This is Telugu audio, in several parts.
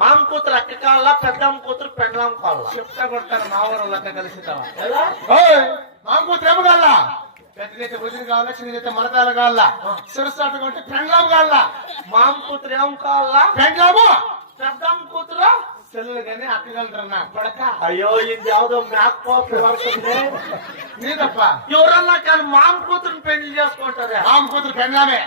మామ కూతురు అక్క కావాలా పెద్దమ్మ కూతురు పెండ్లాం కావాలా చెప్తా కొడతారు మా ఊరు కలిసి ఎలా మామ కూతురు ఏమో కావాలా పెద్దదైతే వదిలి కావాలా చిన్నదైతే మరకాల కావాలా సిరసాట కొంటే పెండ్లాం కావాలా మామ కూతురు ఏం కావాలా పెండ్లాము పెద్దమ్మ కూతురు సెల్లు కానీ అక్కగలరు నా కొడక అయ్యో ఇది యావదో మ్యాక్ పాప్ వస్తుంది నీదప్ప ఎవరన్నా కానీ మామ కూతురుని పెళ్లి చేసుకుంటారా మామ కూతురు పెండ్లామే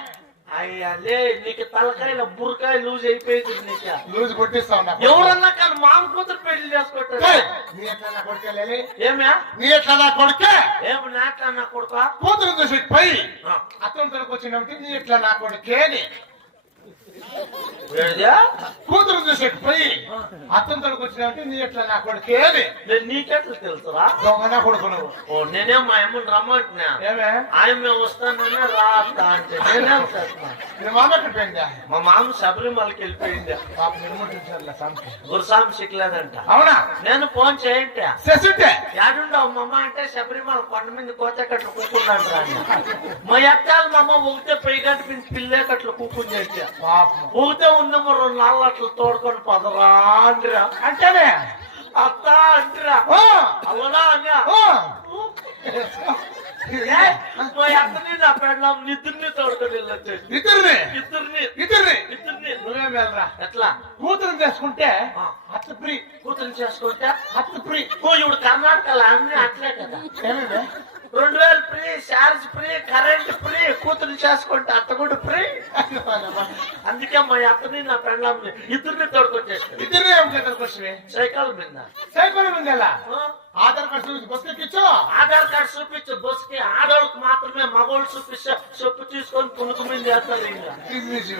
అయ్యా లే నీకు తలకాయల బురకాయ లూజ్ అయిపోయింది నీకు లూజ్ కొట్టిస్తా ఉన్నా ఎవరన్నా కానీ మామ కూతురు పెళ్లి చేసుకుంటారా నీ ఎట్లా నా కొడుకే ఏమ్యా నీ ఎట్లా నా కొడుకే ఏమి నాట్లా నా కొడుక కూతురు చూసి పోయి అతను తరకు వచ్చినప్పుడు నీ ఎట్లా నా కొడుకేని కూతురు చూసి పోయి అతను తరకు వచ్చినప్పుడు నీ ఎట్లా నా కొడుకేని నీకెట్లు తెలుసురా దొంగ నా కొడుకు నువ్వు ఓ నేనే మా అమ్మని రమ్మంటున్నా ఏమే ఆయన వస్తానన్నా రాస్తా అంటే నేనేం చేస్తున్నా నీ మామ ఎక్కడ పోయిందా మా మామ శబరిమలకి వెళ్ళిపోయింది పాప నిర్ముట్టించారులే సాంతి గురుసామి సిక్కలేదంట అవునా నేను ఫోన్ చేయంటే శశుంటే యాడుండవు మమ్మ అంటే శబరిమల కొండ మీద కోతకట్లు కూకున్నాడు రాని మా ఎక్కాలి మమ్మ ఊగితే పై గంట మీద పిల్లేకట్లు కూకుని చేస్తే పాపం ఊగితే ఉందేమో 2 నాలుగు అట్లు తోడుకొని పదరా అండిరా అంటేనే అత్త అంటిరా అవనా అన్నా మా అత్తని నా పెళ్ళం నిద్రని తోడుకొని వెళ్ళొచ్చేసి ఇద్దరిని నువ్వేం వెళ్ళరా ఎట్లా కూతురు చేసుకుంటే అత్త ఫ్రీ కూతురు చేసుకుంటే అత్త ఫ్రీ ఓ ఇప్పుడు కర్ణాటకలో అన్ని అట్లే కదా ఏమేమి 2000 free charge free current free కూతురు చేసుకుంటే అత్త కూడా ఫ్రీ అందుకే మా అత్తని నా పెళ్ళాంని ఇద్దరిని తోడుకొచ్చేస్తాను ఇద్దరు ఏం చేస్తారు సైకిల్ మీద సైకిల్ మీద ఎలా ఆధార్ కార్డు చూపించి బస్ ఎక్కించు ఆధార్ కార్డు చూపించు బస్ కి ఆడవాళ్ళకి మాత్రమే మగవాళ్ళు చూపిస్తే చెప్పు తీసుకొని పుణుకు మీద చేస్తారు ఇంకా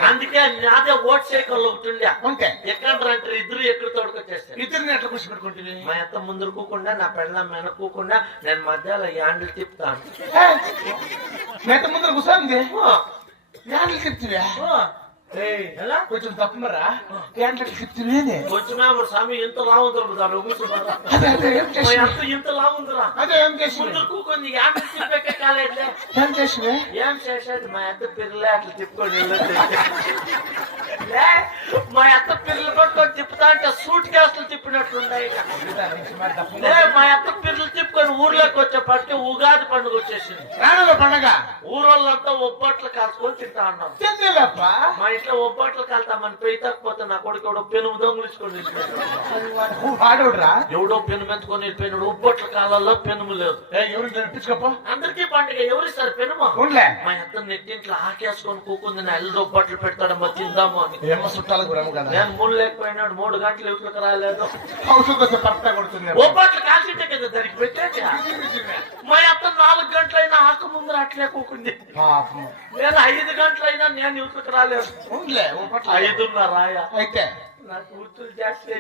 అందుకే నాదే ఓట్ సైకిల్ ఒకటి ఉండే ఉంటే ఎక్కడ అంటే ఇద్దరు ఎక్కడ తోడుకొచ్చేస్తారు ఇద్దరిని ఎట్లా కూర్చో పెట్టుకుంటుంది మా అత్త ముందర కూకుండా నా పెళ్ళం వెనకూకుండా నేను మధ్యలో యాండిల్ తిప్పుతాను నేత ముందర కూర్చోండి హ్యాండిల్ తిప్తివా ఎలా కొంచెం తప్పమరా హ్యాండిల్ తిప్తివేనే కొంచెమే స్వామి ఇంత లావుందిరా దాని కూర్చున్నారా ఇంత లావుందిరా అదే ఏం చేసి ముందర కూకుంది యాండిల్ తిప్పే కాలేదులే ఏం చేసివే ఏం చేసేది మా అత్త పిల్లలే అట్లా తిప్పుకొని మా అత్త పిల్లలు పట్టుకొని తిప్పుతా అంటే సూట్ కేసులు తిప్పినట్లున్నాయి మా అత్త పిల్లలు తిప్పుకొని ఊర్లోకి వచ్చేపటికి ఉగాది పండుగ వచ్చేసింది రానుల పండగ ఊరోళ్ళంతా ఒబ్బట్లు కాల్చుకొని తింటా ఉన్నాం మా ఇంట్లో ఒబ్బట్లు కాల్తామని పెయి తక్కుపోతే నా కొడుకు ఎవడో పెనుము దొంగిలించుకొని ఆడవుడురా ఎవడో పెను మెంచుకొని వెళ్ళిపోయినాడు ఒబ్బట్ల కాలంలో పెనుము లేదు ఎవరు నడిపించుకోపో అందరికీ పండుగ ఎవరిస్తారు పెనుమ ఉండలే మా అత్త నెట్టింట్లో ఆకేసుకొని కూకుంది నా ఎల్లు ఒబ్బట్లు పెడతాడమ్మా తిందాము అని ఏమో చుట్టాలకు కూడా కదా నేను 3 లేకపోయినాడు 3 గంటలు ఇట్లకి రాలేదు పడతా కొడుతుంది ఒబ్బట్లు కాల్చింటే కదా దానికి పెట్టాక మా అత్త 4 గంటలైనా ఆకు ముందర అట్లే కూకుంది నేను 5 గంటలైనా నేను ఇట్లకి రాలేదు ఉండలే 5:30 అయితే నాకు గుర్తులు జాస్తి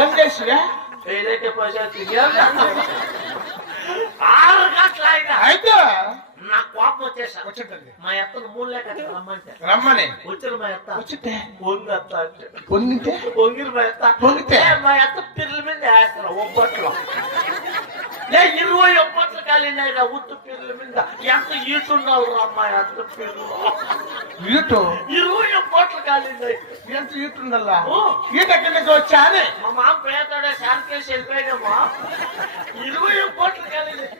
ఏం చేసివే ఏదైతే పైసా 6 గంటలైనా అయితే నా కోపం వచ్చేసా వచ్చింటుంది మా అత్తను 3 లేక రమ్మంటే రమ్మని వచ్చిన మా అత్త వచ్చితే పొంగి అత్త అంటే పొంగితే పొంగిన మా అత్త పొంగితే మా అత్త పిల్లల మీద వేస్తారు ఒబ్బట్లో 20 ఒబ్బట్లు కాలినాయిరా ఉత్తు పిల్లల మీద ఎంత ఈటున్నారు రా మా అత్త పిల్లలు ఈటు 20 ఒబ్బట్లు కాలినాయి ఎంత ఈటుండల్లా ఈట కిందకి వచ్చా అని మా మామ పేతాడే శాంతికేసి వెళ్ళిపోయినామా 20 ఒబ్బట్లు కాలినాయి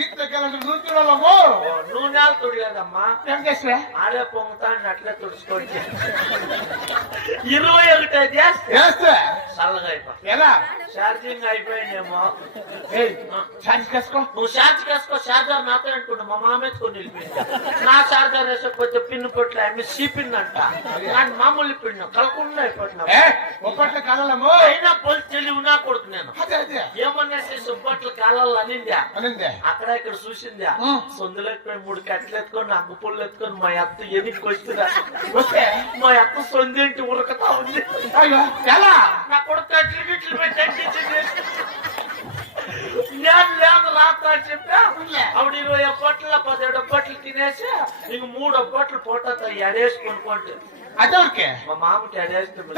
ఈట దగ్గర నూనె నూనెలు తుడిలేదమ్మా ఏం చేసివే ఆడే పొంగుతా అట్లే తుడుచుకోండి 21 చేస్తే చల్లగా అయిపోయి ఎలా ఛార్జింగ్ అయిపోయిందేమో ఛార్జ్ చేసుకో నువ్వు ఛార్జ్ చేసుకో చార్జర్ నాతో అనుకుంటా మా మామ ఎత్తుకొని వెళ్ళిపోయింది నా చార్జర్ వేసకపోతే పిన్ను పొట్లు ఆమె సీపిన్ అంట కానీ మామూలు పిన్ను కలకుండా అయిపోతున్నా ఒప్పట్లు కాలము అయినా పొలి తెలివి నా కొడుకు నేను ఏమన్నా చేసి ఒప్పట్లు కాలాలు అనిందా అక్కడ ఇక్కడ చూసిందా సొందులెత్తుకొని 3 కట్టెలు ఎత్తుకొని అగ్గు పుల్లు ఎత్తుకొని మా అత్త ఎనికి వస్తే మా అత్త సొందేంటి ఉరకతా ఉంది ఎలా నా కొడుకు కట్టెలు గిట్లు పెట్టి నేను లేదు రాత్ర చెప్పా అప్పుడు 20 ఒబ్బట్లు 17 ఒబ్బట్లు తినేసి ఇంక 3 ఒబ్బట్లు పోతా ఎడేసి కొనుక్కోండి అదే ఊరికే మా మామకి అడేస్తాం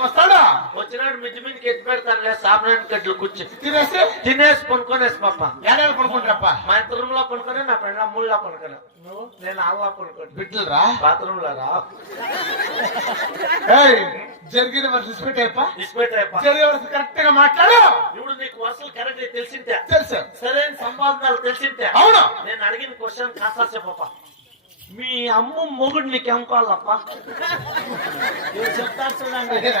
వస్తాడా వచ్చినాడు మిద్ది మీదకి ఎత్తి పెడతానులే సామాన్ గడ్డలు కూర్చి తినేసి తినేసి పనుకోనేసి పాప ఏడాది పడుకుంటారప్ప మా ఇంత రూమ్ లో పనుకొని నా ఫ్రెండ్ మూడులో పనుకున్నా నువ్వు నేను ఆల్లా పనుకోండి బిడ్డలు రా బాత్రూమ్ లో రా జరిగిన వరుస ఇసిపెట్టాయప్ప ఇసిపెట్టాయప్ప జరిగే వరుస కరెక్ట్ గా మాట్లాడు ఇప్పుడు నీకు వరుసలు కరెక్ట్ తెలిసిందే తెలుసు సరైన సంపాదనలు తెలిసిందే అవును నేను అడిగిన క్వశ్చన్ కాసా చెప్పప్ప మీ అమ్మ మొగుడు నీకేం కావాలప్ప చెప్తారు చూడండి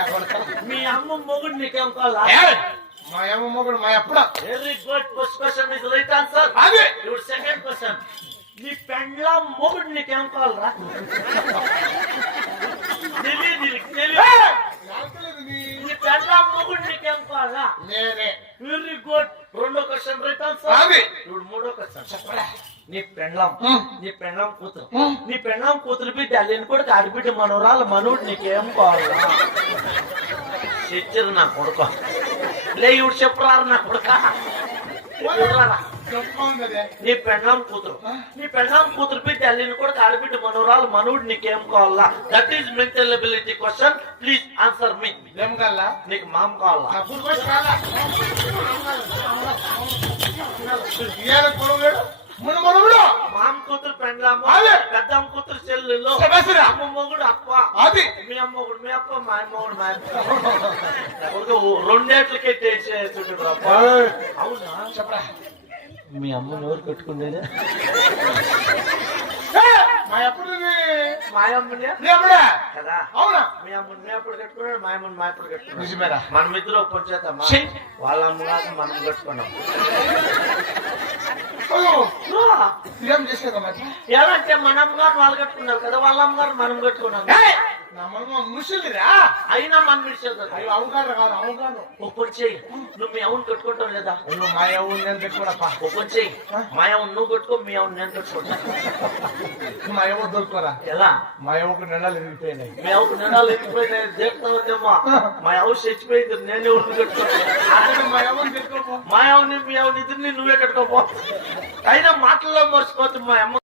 మీ అమ్మ మొగుడు నీకేం కావాలా మా అమ్మ మొగుడు మా ఎప్పుడు very good first question is right answer అది ఇప్పుడు సెకండ్ క్వశ్చన్ నీ పెండ్ల మొగుడు నీకేం కావాలరా నీ పెండ్ల మొగుడు నీకేం కావాలా నేనే వెరీ గుడ్ రెండో క్వశ్చన్ రైట్ ఆన్సర్ అది ఇప్పుడు మూడో క్వశ్చన్ చెప్పరా నీ పెండ్లం కూతురు నీ పెండ్లం కూతురు బిడ్డ లేని కూడా ఆడిబిడ్డ మనోరాలు మనోడు నీకేం కావాలా తెచ్చరు నా కొడుక లే ఇవి చెప్పరారు నా కొడుక నీ పెండ్లం కూతురు బిడ్డ లేని కూడా ఆడిబిడ్డ మనోరాలు మనోడు నీకేం కావాలా that is mental ability question please answer me ఏం కల్లా నీకు మామ కావాలా మామ కూతురు పెండ్లాము పెద్దమ్మ కూతురు చెల్లెలు అమ్మ మొగుడు అప్ప అది మీ అమ్మగుడు మీ అప్ప మా అమ్మగుడు మా రెండేట్లకే చేస్తుంటారు అప్ప అవునా చెప్పరా మీ అమ్మని ఎవరు పెట్టుకునేది మా ఎప్పుడు మా అమ్మని కదా అవునా మీ అమ్మని మీ అప్పుడు కట్టుకున్నాడు మా అమ్మని మా ఎప్పుడు కట్టుకున్నాడు నిజమేరా మనం ఇద్దరు పంచేద్దామా వాళ్ళ అమ్మలాగా మనం కట్టుకున్నాం ఏం చేసేదా ఎలా అంటే మన అమ్మగారు వాళ్ళు కట్టుకున్నారు కదా వాళ్ళ అమ్మగారు మనం కట్టుకున్నాం ముసలిరా అయినా మనం విడిచేద్దాం అయ్యో అవగారు కాదు అవగాను ఒక పని చెయ్యి నువ్వు మీ అవును కట్టుకుంటావు లేదా నువ్వు మా ఎవరు నేను పెట్టుకోడప్ప ఒక పని చెయ్యి మా అవును నువ్వు కట్టుకో మీ అవును నేను కట్టుకుంటా మా ఎవరు దొరుకురా ఎలా మా ఎవరికి నెలలు విరిగిపోయినాయి మీ అవుకు నిండాలు ఎక్కిపోయినాయి దేపుతావుదేమో మా అవు చచ్చిపోయింది నేను ఎవరిని కట్టుకోను మా ఎవరు తెచ్చుకోపో మా అవుని మీ అవుని ఇద్దరిని నువ్వే కట్టుకోపో అయినా మాటల్లో మర్చిపోతుంది మా అమ్మ